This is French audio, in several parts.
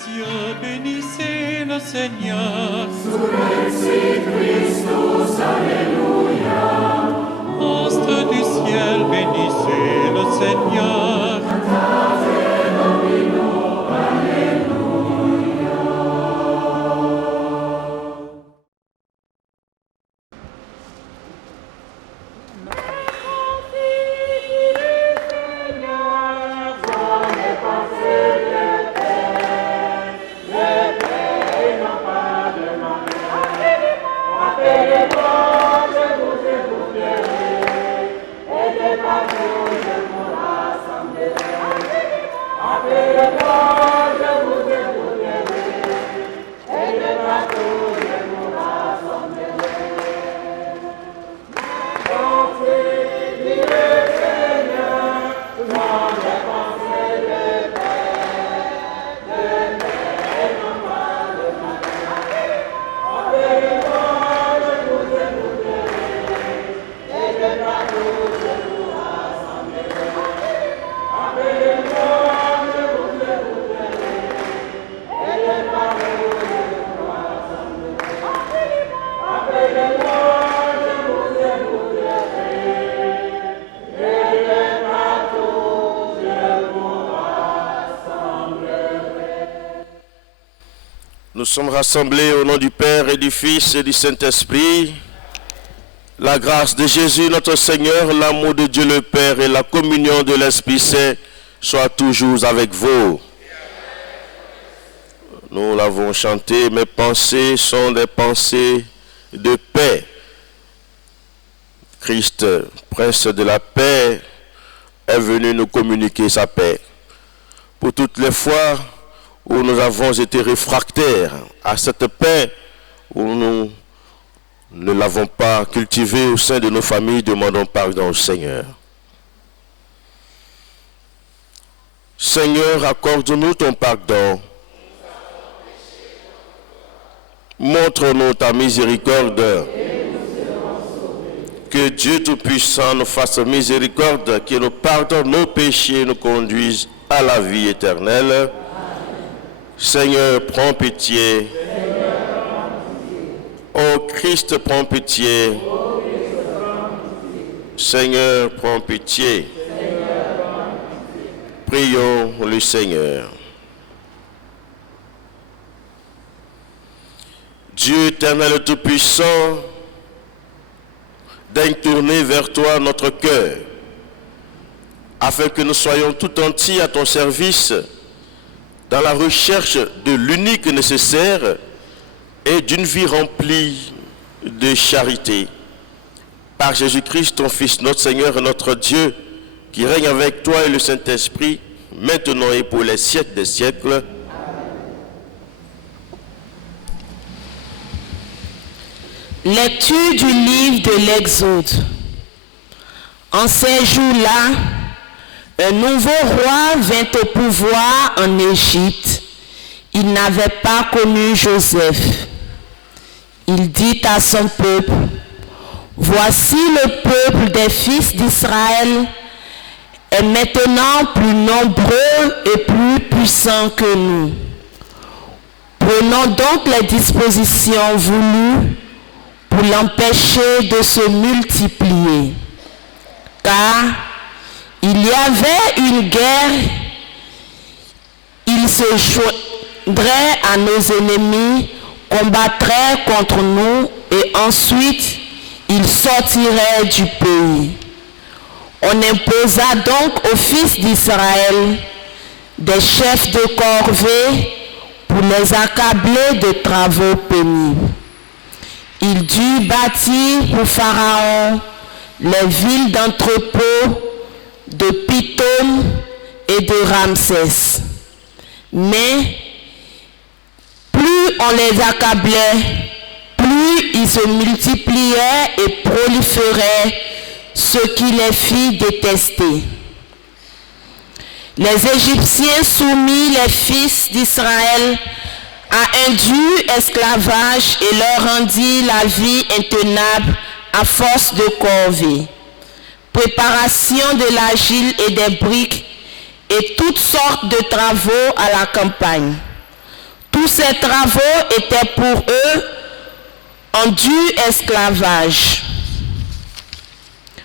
cieux, bénissez le Seigneur. Surrexit Christus, Alléluia. Astres du ciel, bénissez le Seigneur. Cantate Domino, Alléluia. Nous sommes rassemblés au nom du Père et du Fils et du Saint-Esprit. La grâce de Jésus notre Seigneur, l'amour de Dieu le Père et la communion de l'Esprit Saint soient toujours avec vous. Nous l'avons chanté, mes pensées sont des pensées de paix. Christ, Prince de la paix, est venu nous communiquer sa paix. Pour toutes les fois où nous avons été réfractaires à cette paix, où nous ne l'avons pas cultivée au sein de nos familles, demandons pardon au Seigneur. Seigneur, accorde-nous ton pardon. Montre-nous ta miséricorde. Que Dieu Tout-Puissant nous fasse miséricorde, qu'il nous pardonne nos péchés et nous conduise à la vie éternelle. Seigneur, prends pitié. Ô Christ, prends pitié. Seigneur, prends pitié. Prions le Seigneur. Dieu éternel Tout-Puissant, daigne tourner vers toi notre cœur, afin que nous soyons tout entiers à ton service, dans la recherche de l'unique nécessaire et d'une vie remplie de charité. Par Jésus-Christ, ton Fils, notre Seigneur et notre Dieu, qui règne avec toi et le Saint-Esprit, maintenant et pour les siècles des siècles. Lecture du livre de l'Exode. En ces jours-là, un nouveau roi vint au pouvoir en Égypte. Il n'avait pas connu Joseph. Il dit à son peuple, « Voici le peuple des fils d'Israël est maintenant plus nombreux et plus puissant que nous. Prenons donc les dispositions voulues pour l'empêcher de se multiplier. Car il y avait une guerre, il se joindrait à nos ennemis, combattrait contre nous et ensuite il sortirait du pays. On imposa donc aux fils d'Israël des chefs de corvée pour les accabler de travaux pénibles. Il dut bâtir pour Pharaon les villes d'entrepôt de Pithom et de Ramsès. Mais plus on les accablait, plus ils se multipliaient et proliféraient, ce qui les fit détester. Les Égyptiens soumirent les fils d'Israël à un dur esclavage et leur rendirent la vie intenable à force de corvée, préparation de l'argile et des briques et toutes sortes de travaux à la campagne. Tous ces travaux étaient pour eux en dur esclavage.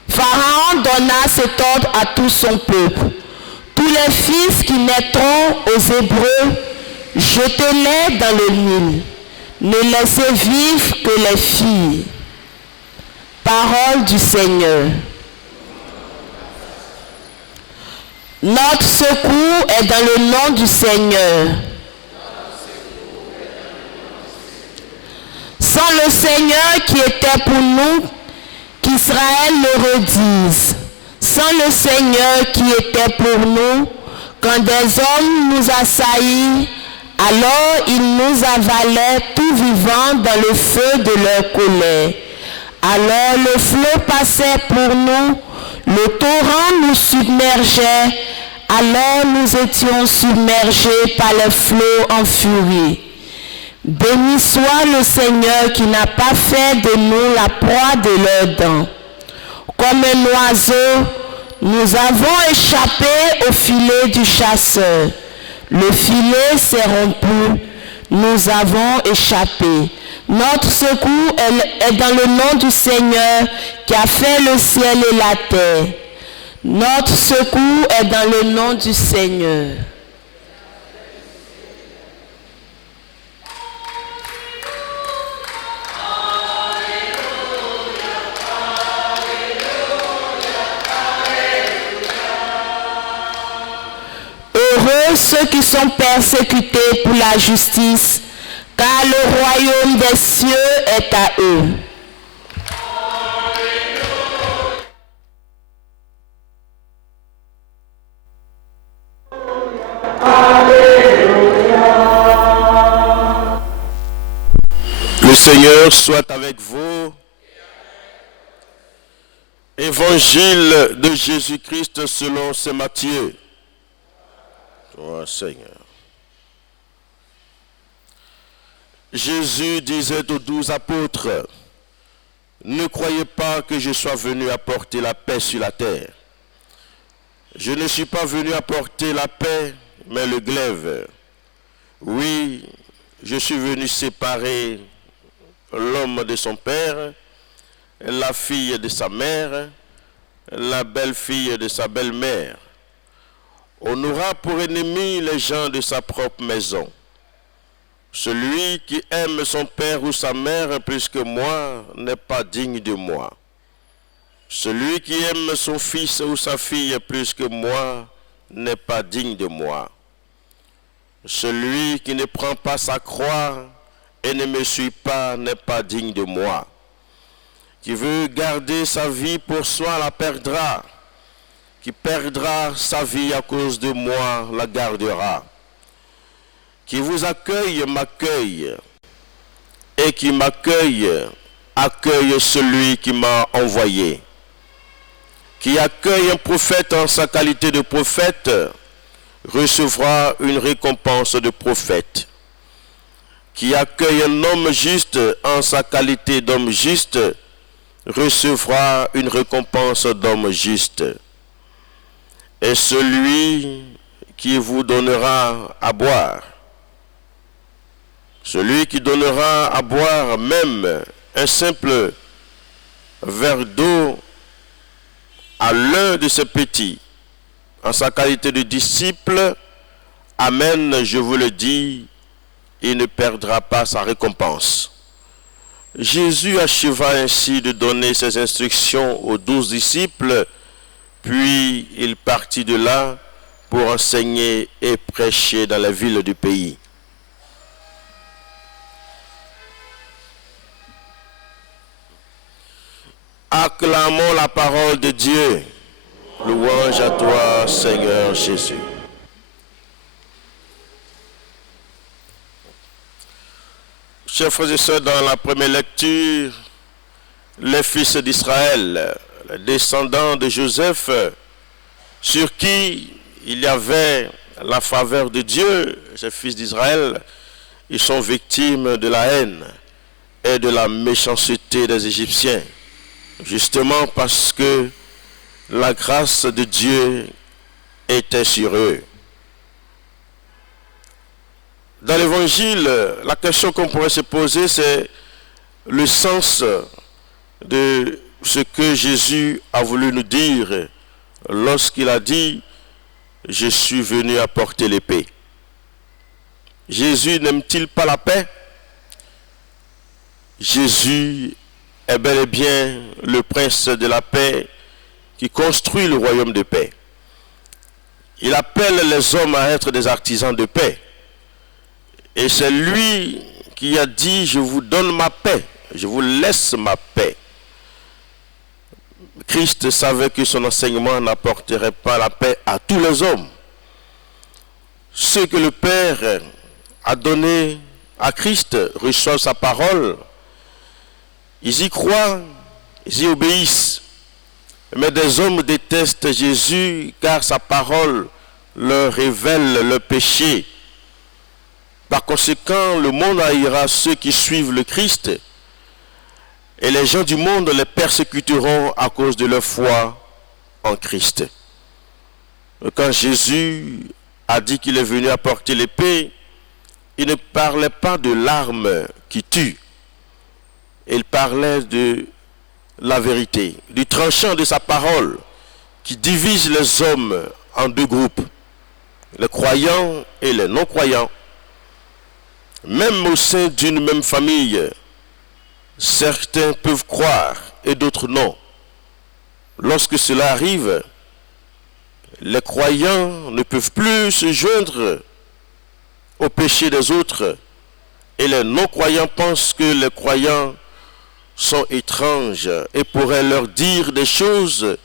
Pharaon donna cet ordre à tout son peuple. Tous les fils qui naîtront aux Hébreux, jetez-les dans le Nil. Ne laissez vivre que les filles. Parole du Seigneur. Notre secours est dans le nom du Seigneur. Sans le Seigneur qui était pour nous, qu'Israël le redise. Sans le Seigneur qui était pour nous, quand des hommes nous assaillirent, alors ils nous avalaient tout vivants dans le feu de leur colère. Alors le flot passait pour nous, le torrent nous submergeait, alors nous étions submergés par les flots en furie. Béni soit le Seigneur qui n'a pas fait de nous la proie de leurs dents. Comme un oiseau, nous avons échappé au filet du chasseur. Le filet s'est rompu, nous avons échappé. Notre secours est dans le nom du Seigneur qui a fait le ciel et la terre. Notre secours est dans le nom du Seigneur. Heureux ceux qui sont persécutés pour la justice, car le royaume des cieux est à eux. Le Seigneur soit avec vous. Évangile de Jésus-Christ selon saint Matthieu. Toi, Seigneur. Jésus disait aux 12 apôtres, ne croyez pas que je sois venu apporter la paix sur la terre. Je ne suis pas venu apporter la paix, mais le glaive. Oui, je suis venu séparer l'homme de son père, la fille de sa mère, la belle-fille de sa belle-mère. On aura pour ennemi les gens de sa propre maison. Celui qui aime son père ou sa mère plus que moi n'est pas digne de moi. Celui qui aime son fils ou sa fille plus que moi n'est pas digne de moi. Celui qui ne prend pas sa croix et ne me suit pas n'est pas digne de moi. Qui veut garder sa vie pour soi la perdra. Qui perdra sa vie à cause de moi la gardera. Qui vous accueille m'accueille, et qui m'accueille accueille celui qui m'a envoyé. Qui accueille un prophète en sa qualité de prophète recevra une récompense de prophète. Qui accueille un homme juste en sa qualité d'homme juste recevra une récompense d'homme juste. Et celui qui vous donnera à boire, celui qui donnera à boire même un simple verre d'eau à l'un de ses petits, en sa qualité de disciple, amen, je vous le dis, il ne perdra pas sa récompense. Jésus acheva ainsi de donner ses instructions aux 12 disciples, puis il partit de là pour enseigner et prêcher dans les villes du pays. Acclamons la parole de Dieu. Louange à toi, Seigneur Jésus. Chers frères et sœurs, dans la première lecture, les fils d'Israël, les descendants de Joseph, sur qui il y avait la faveur de Dieu, ces fils d'Israël, ils sont victimes de la haine et de la méchanceté des Égyptiens. Justement parce que la grâce de Dieu était sur eux. Dans l'évangile, la question qu'on pourrait se poser, c'est le sens de ce que Jésus a voulu nous dire lorsqu'il a dit « Je suis venu apporter la paix ». Jésus n'aime-t-il pas la paix? Jésus est bel et bien le prince de la paix qui construit le royaume de paix. Il appelle les hommes à être des artisans de paix. Et c'est lui qui a dit « Je vous donne ma paix, je vous laisse ma paix ». Christ savait que son enseignement n'apporterait pas la paix à tous les hommes. Ceux que le Père a donné à Christ reçoivent sa parole. Ils y croient, ils y obéissent. Mais des hommes détestent Jésus car sa parole leur révèle le péché. Par conséquent, le monde haïra ceux qui suivent le Christ et les gens du monde les persécuteront à cause de leur foi en Christ. Quand Jésus a dit qu'il est venu apporter l'épée, il ne parlait pas de l'arme qui tue. Il parlait de la vérité, du tranchant de sa parole qui divise les hommes en deux groupes, les croyants et les non-croyants. Même au sein d'une même famille, certains peuvent croire et d'autres non. Lorsque cela arrive, les croyants ne peuvent plus se joindre au péché des autres et les non-croyants pensent que les croyants sont étranges et pourraient leur dire des choses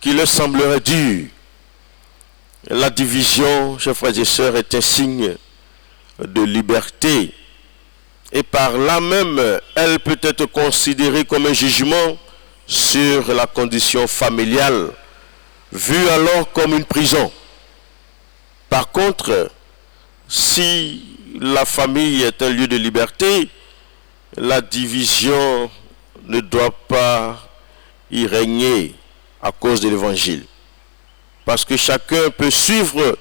qui leur sembleraient dures. La division, chers frères et sœurs, est un signe de liberté et par là même elle peut être considérée comme un jugement sur la condition familiale, vue alors comme une prison. Par contre, si la famille est un lieu de liberté, la division ne doit pas y régner à cause de l'évangile. Parce que chacun peut suivre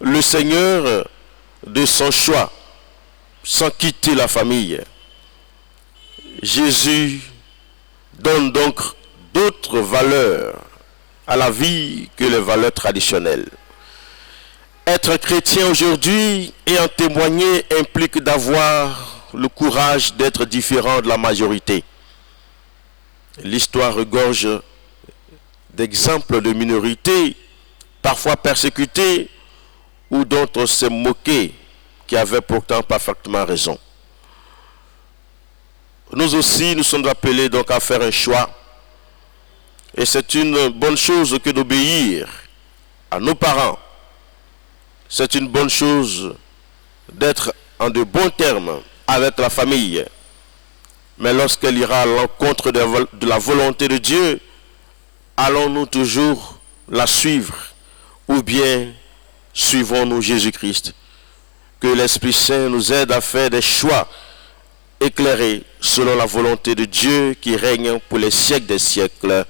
le Seigneur de son choix, sans quitter la famille. Jésus donne donc d'autres valeurs à la vie que les valeurs traditionnelles. Être chrétien aujourd'hui et en témoigner implique d'avoir le courage d'être différent de la majorité. L'histoire regorge d'exemples de minorités, parfois persécutées, ou dont on s'est moqué, qui avaient pourtant parfaitement raison. Nous aussi, nous sommes appelés donc à faire un choix. Et c'est une bonne chose que d'obéir à nos parents. C'est une bonne chose d'être en de bons termes avec la famille. Mais lorsqu'elle ira à l'encontre de la volonté de Dieu, allons-nous toujours la suivre ou bien suivons-nous Jésus-Christ? Que l'Esprit Saint nous aide à faire des choix éclairés selon la volonté de Dieu qui règne pour les siècles des siècles.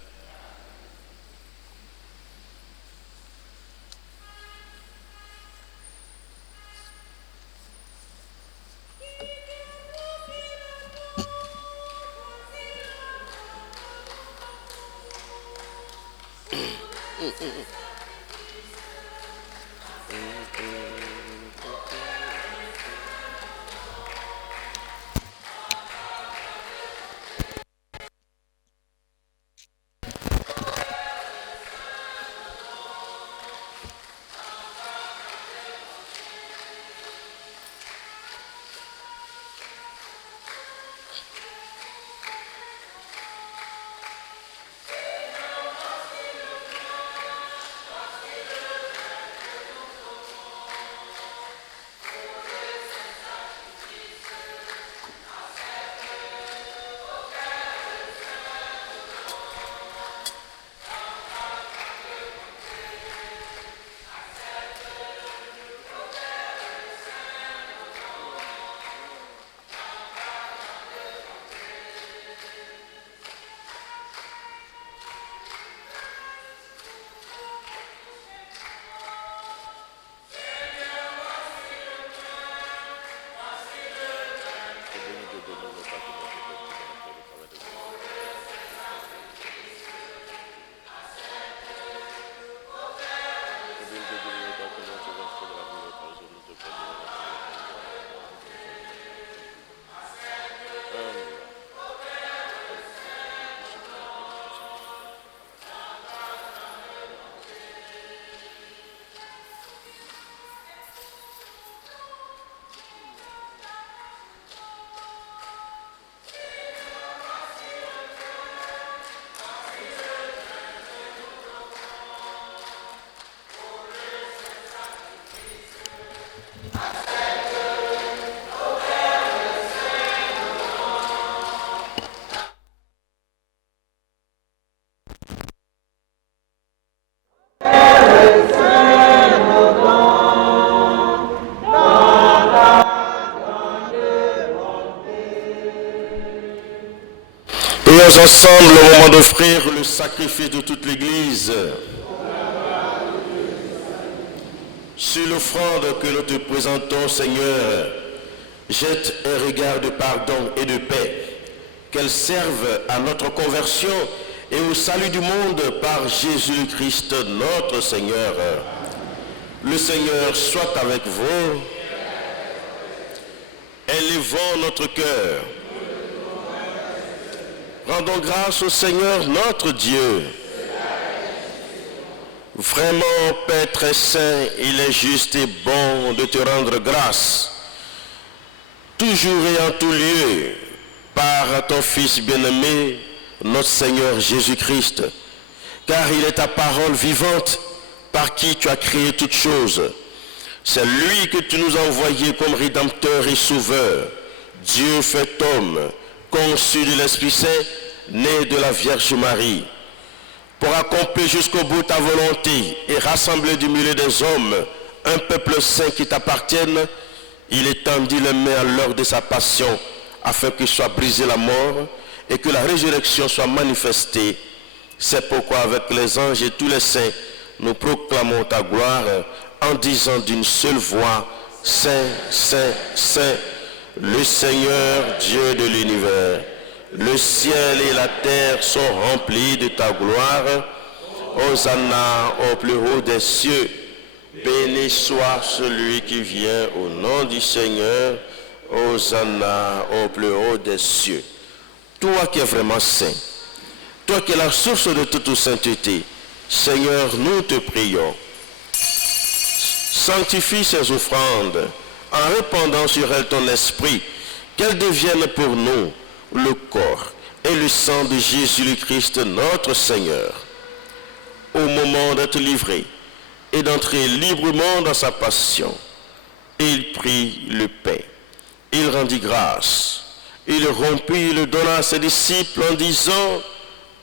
Prions ensemble au moment d'offrir le sacrifice de toute l'Église. Sur l'offrande que nous te présentons, Seigneur, jette un regard de pardon et de paix, qu'elle serve à notre conversion et au salut du monde par Jésus-Christ notre Seigneur. Le Seigneur soit avec vous. Élevons notre cœur. Rendons grâce au Seigneur notre Dieu. Vraiment, Père très saint, il est juste et bon de te rendre grâce, toujours et en tout lieu, par ton Fils bien-aimé, notre Seigneur Jésus-Christ, car il est ta parole vivante, par qui tu as créé toutes choses. C'est lui que tu nous as envoyé comme Rédempteur et Sauveur, Dieu fait homme, conçu de l'Esprit Saint, né de la Vierge Marie, pour accomplir jusqu'au bout ta volonté et rassembler du milieu des hommes un peuple saint qui t'appartienne, il étendit les mains à l'heure de sa passion, afin que soit brisée la mort et que la résurrection soit manifestée. C'est pourquoi avec les anges et tous les saints, nous proclamons ta gloire en disant d'une seule voix, Saint, Saint, Saint, le Seigneur Dieu de l'univers. Le ciel et la terre sont remplis de ta gloire. Hosanna au plus haut des cieux. Béni soit celui qui vient au nom du Seigneur. Hosanna au plus haut des cieux. Toi qui es vraiment saint, toi qui es la source de toute sainteté, Seigneur, nous te prions. Sanctifie ces offrandes en répandant sur elles ton esprit, qu'elles deviennent pour nous le corps et le sang de Jésus-Christ notre Seigneur. Au moment d'être livré et d'entrer librement dans sa passion, il prit le pain, il rendit grâce, il rompit, le donna à ses disciples en disant,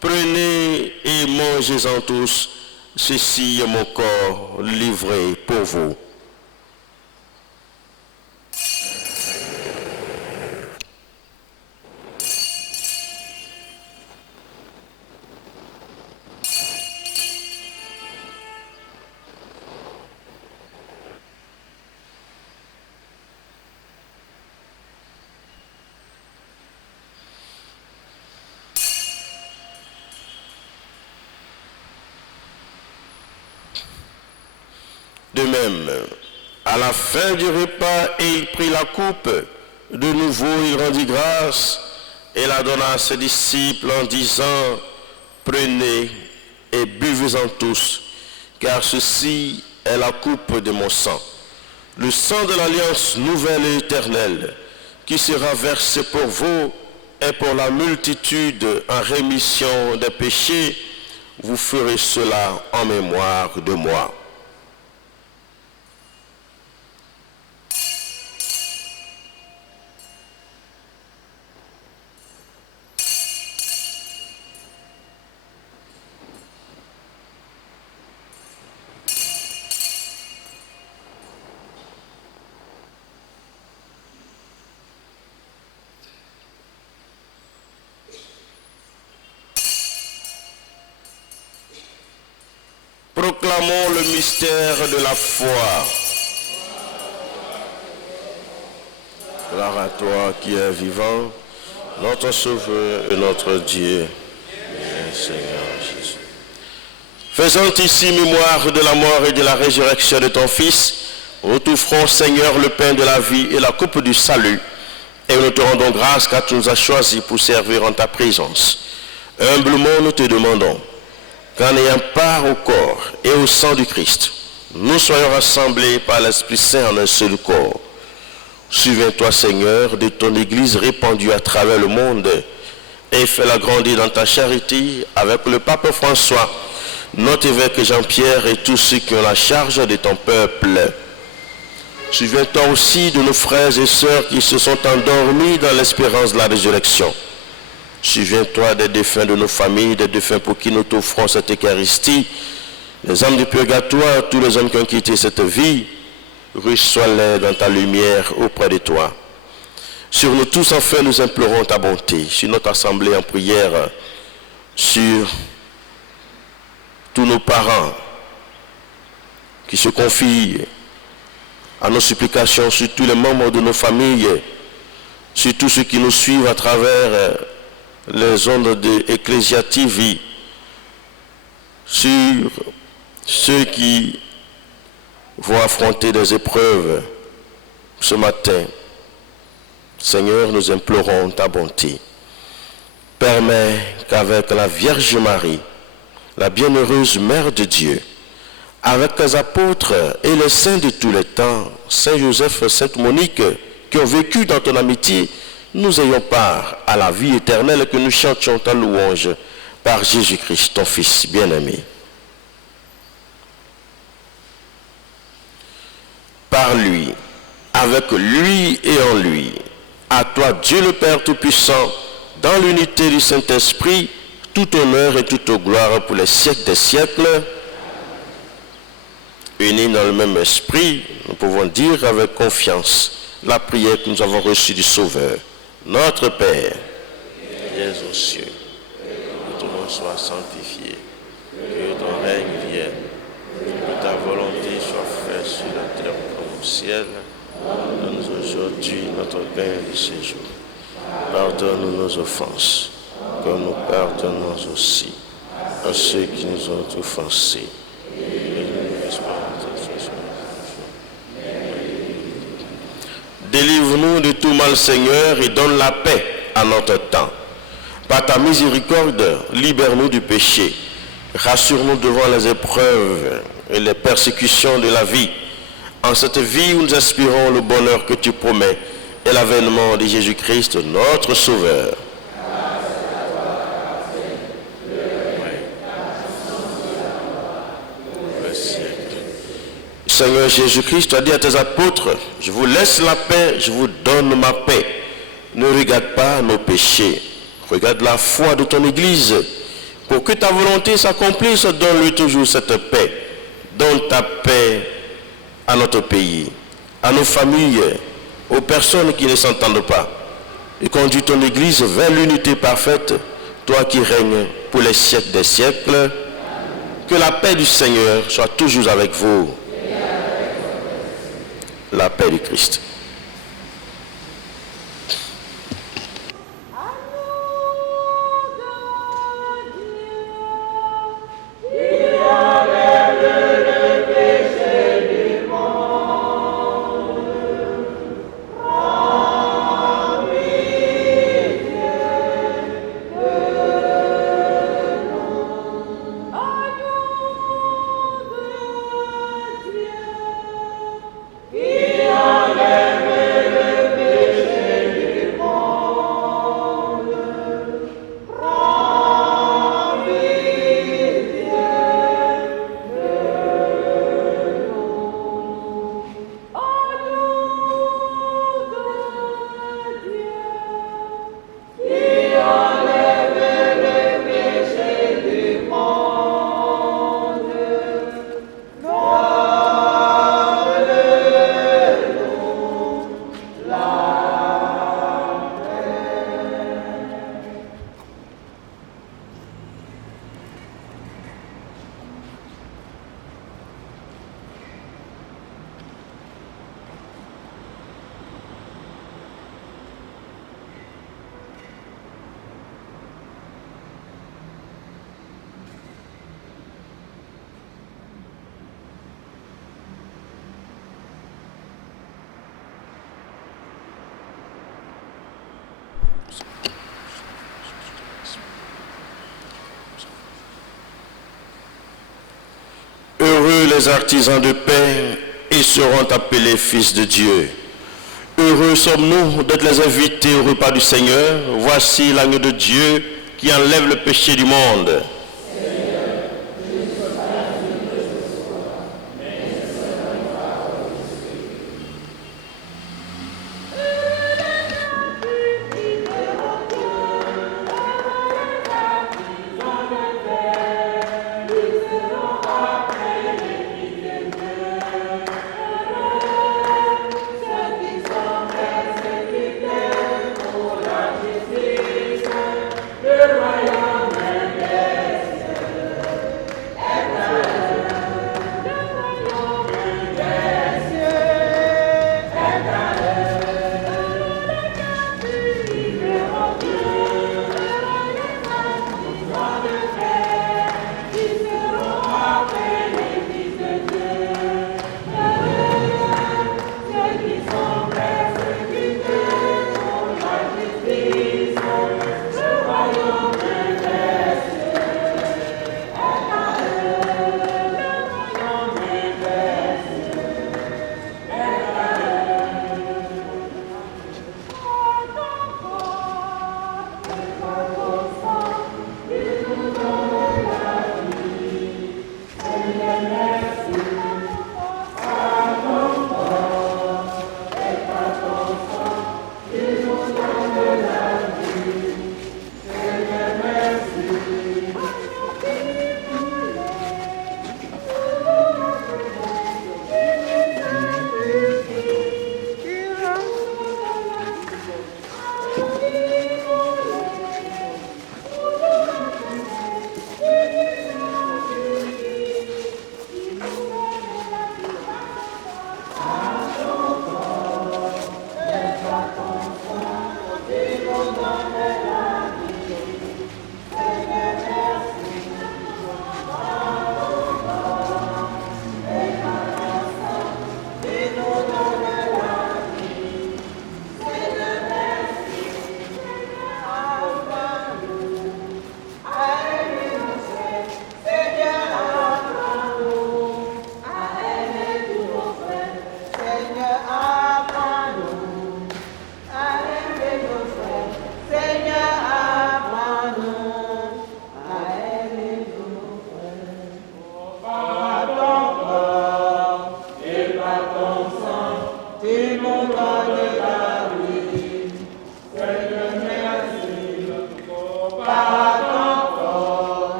prenez et mangez-en tous, ceci est mon corps livré pour vous. De même, à la fin du repas, il prit la coupe. De nouveau, il rendit grâce et la donna à ses disciples en disant, prenez et buvez-en tous, car ceci est la coupe de mon sang, le sang de l'alliance nouvelle et éternelle, qui sera versé pour vous et pour la multitude en rémission des péchés. Vous ferez cela en mémoire de moi. Proclamons le mystère de la foi. Gloire à toi qui es vivant, notre Sauveur et notre Dieu, Seigneur Jésus. Faisant ici mémoire de la mort et de la résurrection de ton Fils, nous t'offrons, Seigneur, le pain de la vie et la coupe du salut, et nous te rendons grâce car tu nous as choisis pour servir en ta présence. Humblement, nous te demandons qu'en ayant part au corps et au sang du Christ, nous soyons rassemblés par l'Esprit Saint en un seul corps. Souviens-toi, Seigneur, de ton Église répandue à travers le monde et fais-la grandir dans ta charité avec le pape François, notre évêque Jean-Pierre et tous ceux qui ont la charge de ton peuple. Souviens-toi aussi de nos frères et sœurs qui se sont endormis dans l'espérance de la résurrection. Souviens-toi des défunts de nos familles, des défunts pour qui nous t'offrons cette Eucharistie, les âmes du purgatoire, tous les hommes qui ont quitté cette vie, reçois-les dans ta lumière auprès de toi. Sur nous tous, enfin, nous implorons ta bonté. Sur notre assemblée en prière, sur tous nos parents qui se confient à nos supplications, sur tous les membres de nos familles, sur tous ceux qui nous suivent à travers les ondes de Ecclesia TV, sur ceux qui vont affronter des épreuves ce matin. Seigneur, nous implorons ta bonté. Permets qu'avec la Vierge Marie, la bienheureuse Mère de Dieu, avec les apôtres et les saints de tous les temps, Saint Joseph, Sainte Monique, qui ont vécu dans ton amitié, nous ayons part à la vie éternelle, que nous chantions ta louange par Jésus-Christ, ton Fils bien-aimé. Par lui, avec lui et en lui, à toi Dieu le Père Tout-Puissant, dans l'unité du Saint-Esprit, tout honneur et toute gloire pour les siècles des siècles. Unis dans le même esprit, nous pouvons dire avec confiance la prière que nous avons reçue du Sauveur. Notre Père, qui es aux cieux, que ton nom soit sanctifié, que ton règne vienne, que ta volonté soit faite sur la terre comme au ciel. Donne-nous aujourd'hui notre pain de ce jour. Pardonne-nous nos offenses, comme nous pardonnons aussi à ceux qui nous ont offensés. Délivre-nous de tout mal, Seigneur, et donne la paix à notre temps. Par ta miséricorde, libère-nous du péché. Rassure-nous devant les épreuves et les persécutions de la vie. En cette vie où nous aspirons le bonheur que tu promets et l'avènement de Jésus-Christ, notre Sauveur. Seigneur Jésus-Christ, tu as dit à tes apôtres, je vous laisse la paix, je vous donne ma paix. Ne regarde pas nos péchés, regarde la foi de ton Église. Pour que ta volonté s'accomplisse, donne-lui toujours cette paix. Donne ta paix à notre pays, à nos familles, aux personnes qui ne s'entendent pas. Et conduis ton Église vers l'unité parfaite, toi qui règnes pour les siècles des siècles. Que la paix du Seigneur soit toujours avec vous. La paix du Christ. Heureux les artisans de paix, ils seront appelés fils de Dieu. Heureux sommes-nous d'être les invités au repas du Seigneur. Voici l'agneau de Dieu qui enlève le péché du monde.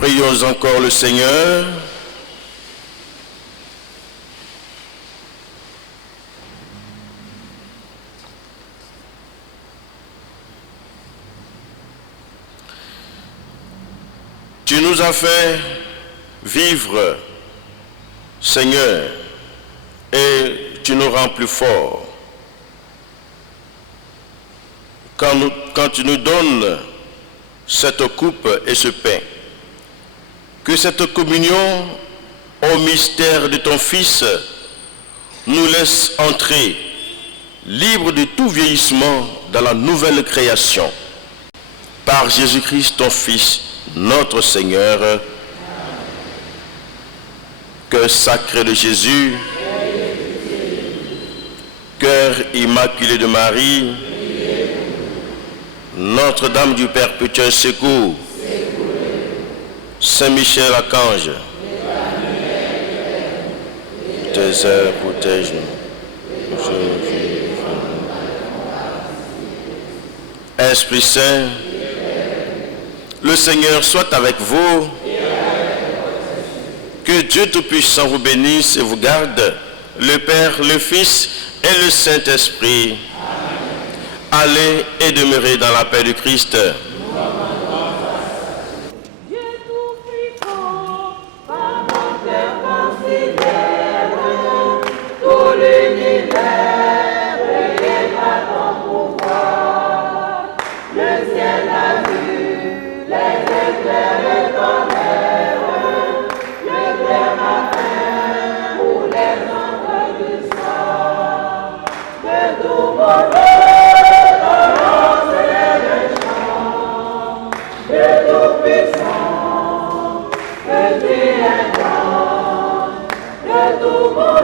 Prions encore le Seigneur. Tu nous as fait vivre, Seigneur, et tu nous rends plus forts. Quand tu nous donnes cette coupe et ce pain, que cette communion au mystère de ton Fils nous laisse entrer, libres de tout vieillissement, dans la nouvelle création. Par Jésus-Christ, ton Fils, notre Seigneur. Cœur sacré de Jésus, cœur immaculé de Marie, Notre-Dame du Perpétuel Secours, Saint-Michel Archange, tes ailes protège-nous. Esprit Saint, le Seigneur soit avec vous. Que Dieu Tout-Puissant vous bénisse et vous garde, le Père, le Fils et le Saint-Esprit. Allez et demeurez dans la paix du Christ. Que tu